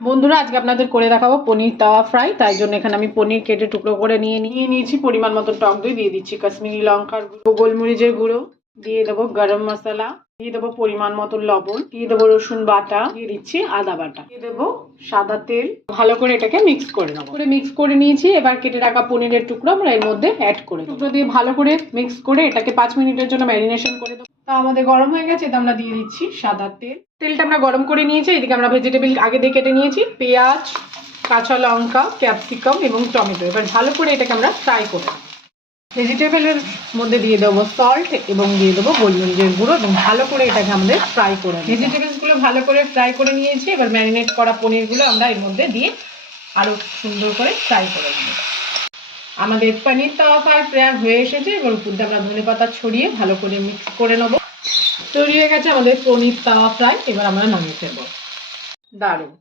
বন্ধুরা আজকে আপনাদের করে দেখাবো পনির তাওয়া ফ্রাই। তাই জন্য এখানে আমি পনির কেটে টুকরো করে নিয়েছি। পরিমাণ মতো টক দই দিয়ে দিচ্ছি, কাশ্মীরি লঙ্কার গুঁড়ো, গোলমরিচের গুঁড়ো দিয়ে দেবো, গরম মশলা দিয়ে দেবো, পরিমাণ মতো লবণ দিয়ে দেবো, রসুন বাটা দিয়ে দিচ্ছি, আদা বাটা দিয়ে দেবো, সাদা তেল। ভালো করে এটাকে মিক্স করে নেবো। মিক্স করে নিয়েছি। এবার কেটে রাখা পনিরের টুকরো আমরা এর মধ্যে অ্যাড করে দেবো। টুকরো দিয়ে ভালো করে মিক্স করে এটাকে 5 মিনিটের জন্য ম্যারিনেশন করে দেবো। তা আমাদের গরম হয়ে গেছে, এটা আমরা দিয়ে দিচ্ছি সাদা তেল। তেলটা আমরা গরম করে নিয়েছি। এদিকে আমরা ভেজিটেবল আগে দিয়ে কেটে নিয়েছি, পেঁয়াজ, কাঁচা লঙ্কা, ক্যাপসিকাম এবং টমেটো। এবার ভালো করে এটাকে আমরা ফ্রাই করব। ভেজিটেবলের মধ্যে দিয়ে দেবো সল্ট এবং দিয়ে দেবো গোলমরিচের গুঁড়ো এবং ভালো করে এটাকে আমাদের ফ্রাই করে নেব। ভেজিটেবলসগুলো ভালো করে ফ্রাই করে নিয়েছি। এবার ম্যারিনেট করা পনিরগুলো আমরা এর মধ্যে দিয়ে আরও সুন্দর করে ফ্রাই করে নেব। আমাদের পনির তাওয়া ফ্রাই প্রায় হয়ে এসেছে। এবার উপর দিয়ে আমরা ধনেপাতা ছড়িয়ে ভালো করে মিক্স করে নেবো। তৈরি হয়ে গেছে আমাদের পনির তাওয়া ফ্রাই। এবার আমরা নামিয়ে ফেলবো। দারুণ।